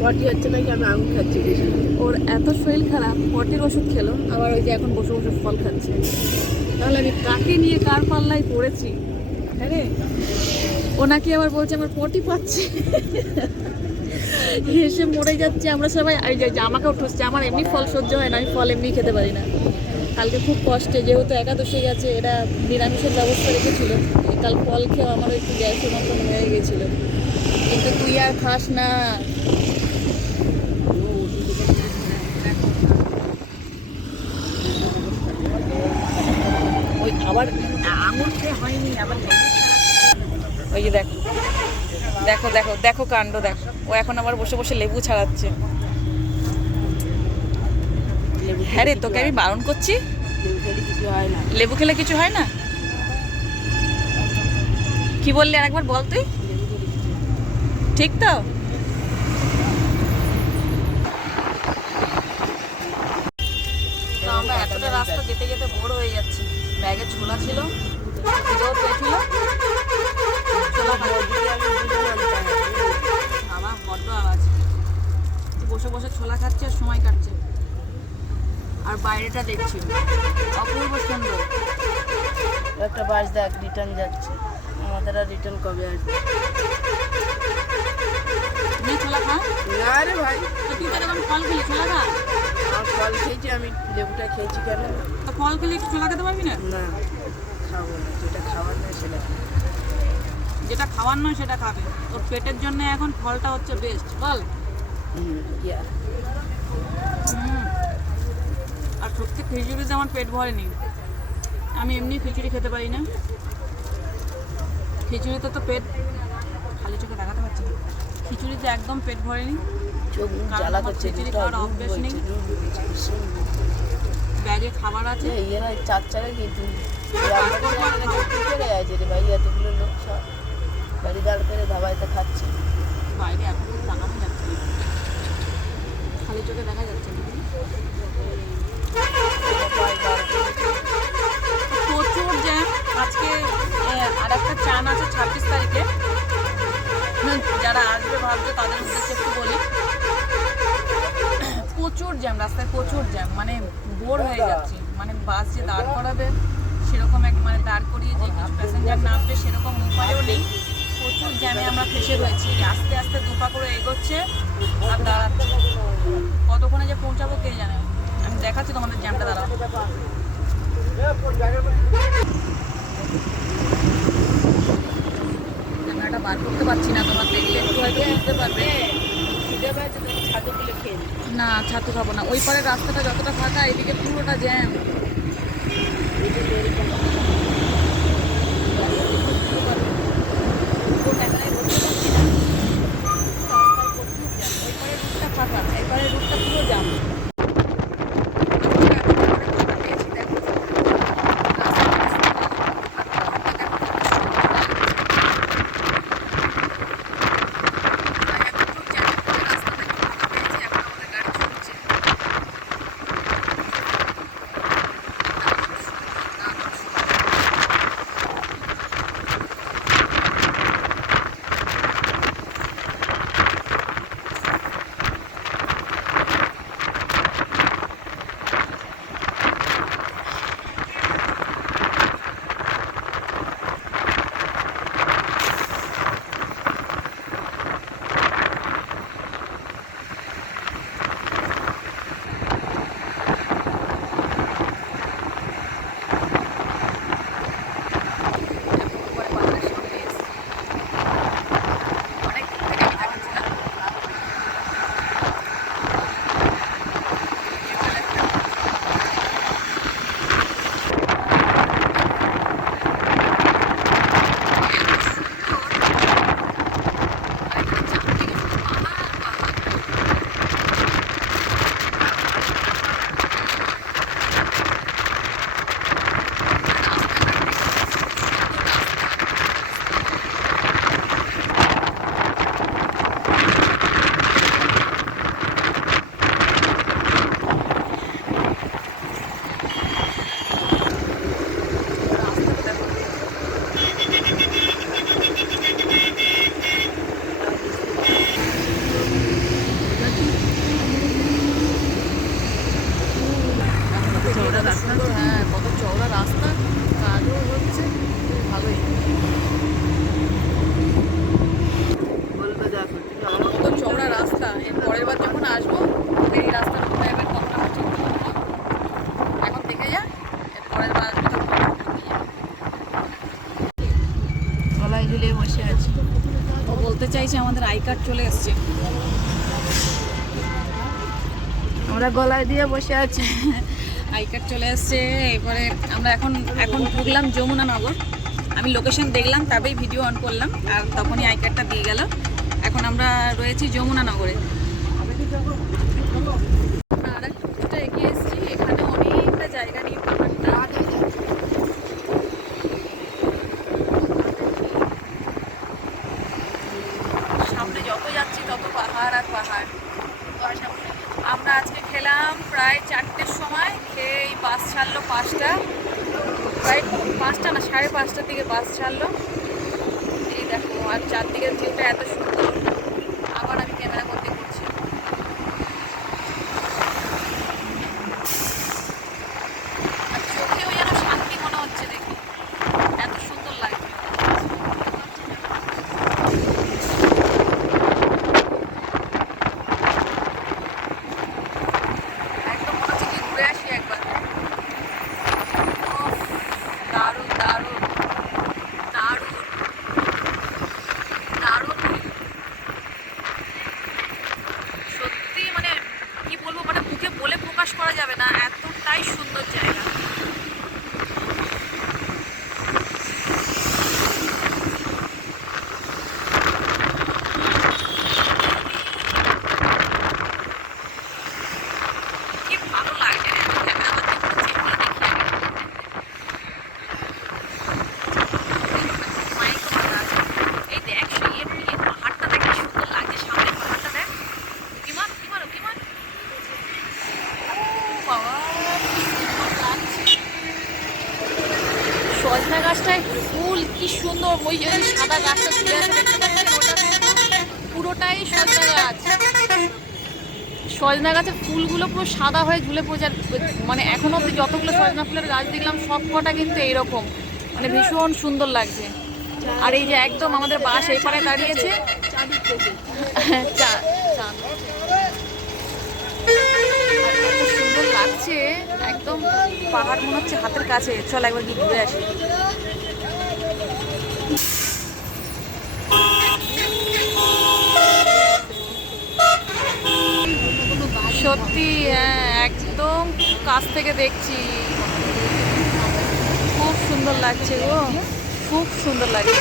পটি হচ্ছে নাকি আমি আঙুর খাচ্ছি বেশি। ওর এত শরীর খারাপ, পটির ওষুধ খেলো, আবার ওই যে এখন বসে বসে ফল খাচ্ছে। তাহলে আমি কাকে নিয়ে কার পাল্লায় পড়েছি? হ্যাঁ রে, ও নাকি আবার বলছে আমার পটি পাচ্ছে। হেসে মরে যাচ্ছে আমরা সবাই। এই যে আমাকেও ঠসছে, আমার এমনি ফল সহ্য হয় না, আমি ফল এমনি খেতে পারি না। কালকে খুব কষ্টে, যেহেতু একাদশী গেছে, এটা নিরামিষের ব্যবস্থা রেখেছিল, কাল ফল খেয়ে আমারও একটু গ্যাসের মতন হয়ে গেছিলো, কিন্তু তুই আর খাস না। ওই আবার আঙুর খেয়ে হয়নি, আবার ওই যে দেখো দেখো দেখো দেখো কাণ্ড দেখো, ও এখন আবার বসে বসে লেবু ছাড়াচ্ছে। হ্যাঁ রে, তোকে আমি বারণ করছি, লেবু খেলে কিছু হয় না। কি বললি আরেকবার বল তুই, ঠিক তো? আমরা এতটা রাস্তা যেতে যেতে বোর হয়ে যাচ্ছি। ব্যাগে ছোলা ছিল, খিদেও পেয়েছিল, আমার বড্ড আওয়াজ। বসে বসে ছোলা খাচ্ছে আর সময় কাটছে, আর বাইরেটা দেখছি অপূর্ব সুন্দর। একটা বাস দেখ রিটার্ন যাচ্ছে, আমাদের আর রিটার্ন কবে আসবে? তুমি ছোলা খা না রে ভাই, তো তুই তো এখন ফল খেলি, ছোলা খা। আমার ফল খেয়েছি, আমি লেবুটা খেয়েছি কেন? তো ফল খেলে ছোলা খেতে পারবি না? না খাবো না, যেটা খাওয়ার নয় সেটা খাবো। যেটা খাওয়ার নয় সেটা খাবে। তোর পেটের জন্য এখন ফলটা হচ্ছে বেস্ট, বল। আর সত্যি খিচুড়িতে আমার পেট ভরেনি, আমি এমনি খিচুড়ি খেতে পারি না। খিচুড়িতে তো পেট, খালি চোখে দেখাতে পারছি না, খিচুড়িতে একদম পেট ভরেনি। চোখ জ্বালা করছে, খিচুড়ি খাওয়ার অভ্যেস নেই, ব্যাগে খাবার আছে। এরা চার চাকা কিন্তু করে আছে রে ভাই, এতগুলো লোক সব গাড়ি দাঁড় করে ধাবাইতে খাচ্ছে। বাইরে এখন তাকানো যাচ্ছে না, খালি চোখে দেখা যাচ্ছে না। প্রচুর জ্যাম আজকে। আর একটা চান আছে 26 তারিখে, যারা আসবে ভাবছে তাদের উদ্দেশ্যে একটু বলি। প্রচুর জ্যাম রাস্তায়, প্রচুর জ্যাম, মানে বোর হয়ে যাচ্ছি। মানে বাস যে দাঁড় করাবে সেরকম এক, মানে দাঁড় করিয়ে যে কিছু প্যাসেঞ্জার নামবে সেরকম উপায়ও নেই। প্রচুর জ্যামে আমরা ফেসে রয়েছি, আস্তে আস্তে দুপা করে এগোচ্ছে আর দাঁড়াচ্ছে। কতক্ষণে যে পৌঁছাবো কে জানে। আমি দেখাচ্ছি তোমাদের জ্যামটা, দাঁড়াও। ক্যামেরাটা বার করতে পারছি না, তোমার দেখলে একটু হয়তো বুঝতে পারবে। ছাতুগুলো খেয়ে না, ছাতু খাবো না, ওই পারের রাস্তাটা যতটা ফাঁকা, এদিকে পুরোটা জ্যাম। ফাঁকা, এই পারের রুটটা পুরো জ্যাম। ঝুলে বসে আছে। ও বলতে চাইছে আমাদের আই কার্ড চলে এসছে। আমরা গলায় দিয়ে বসে আছি। আই কার্ড চলে এসছে। এরপরে আমরা এখন ঢুকলাম যমুনানগর। আমি লোকেশন দেখলাম, তবেই ভিডিও অন করলাম, আর তখনই আই কার্ডটা দিয়ে গেল। এখন আমরা রয়েছি যমুনানগরে। আর একটা এগিয়ে এসেছি, এখানে অনেকটা জায়গা নিয়ে পাহাড়টা। সামনে যত যাচ্ছি তত পাহাড় আর পাহাড়। আমরা আজকে খেলাম প্রায় 4টের সময়, খেয়ে এই বাস ছাড়লো 5টা, প্রায় 5টা না 5:30টার দিকে বাস ছাড়লো। এই দেখো, আর চারদিকের ভিউটা এত সুন্দর। আবার আমি ক্যামেরা করতে করছি। আর চোখেও যেন শান্তি মনে হচ্ছে দেখি, এত সুন্দর লাগছে। একদম মনে হচ্ছে কি ঘুরে আসি একবার। উফ, দারুণ দারুণ দারুণ দারুণ। সত্যি মানে কি বলবো, মানে মুখে বলে প্রকাশ করা যাবে না, এতটাই সুন্দর জায়গা। কি ভালো লাগছে। আমি ক্যামেরা করতে করছি, এমনি দেখি আগে। মাইকও বাঁধা আছে। এই দেখ, এই পাহাড়টা দেখ কি সুন্দর লাগছে। সামনের পাহাড়টা দেখ, উকিমান উকিমান উকিমান। ও বাবা, কি সুন্দর লাগছে। সজনা গাছটায় ফুল কি সুন্দর। ওই যে সাদা গাছটা ঝুলে আছে দেখতে পাচ্ছেন, ওটা পুরোটাই সজনা গাছ। সজনা গাছের ফুলগুলো পুরো সাদা হয়ে ঝুলে পড়ে যায়। মানে এখনো অব্দি যতগুলো সজনা ফুলের গাছ দেখলাম সব কটা কিন্তু এইরকম, মানে ভীষণ সুন্দর লাগছে। আর এই যে একদম আমাদের বাস এই পারে দাঁড়িয়েছে। এত সুন্দর লাগছে, একদম পাহাড় মনে হচ্ছে হাতের কাছে। চল একবার গিয়ে ঘুরে আসি। সত্যি হ্যাঁ, একদম কাছ থেকে দেখছি, খুব সুন্দর লাগছে গো, খুব সুন্দর লাগছে।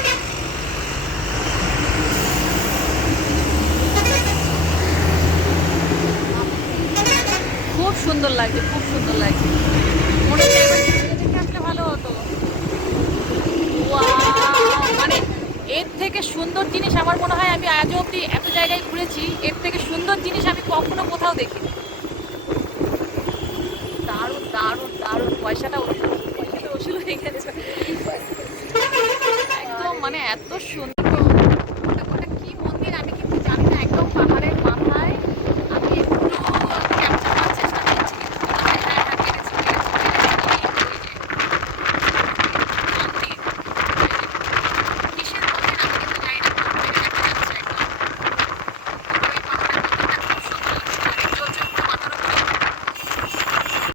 খুব সুন্দর লাগছে, খুব সুন্দর লাগছে। মনে হচ্ছে এবার দেখে আসলে ভালো হতো। ওয়াও, মানে এর থেকে সুন্দর জিনিস আমার মনে হয় আমি আজও অব্দি এত জায়গায় ঘুরেছি, এর থেকে সুন্দর জিনিস আমি কখনো কোথাও দেখিনি। দারুণ দারুণ দারুণ। পয়সাটা ওষুধ হয়ে গেছে একদম, মানে এত সুন্দর।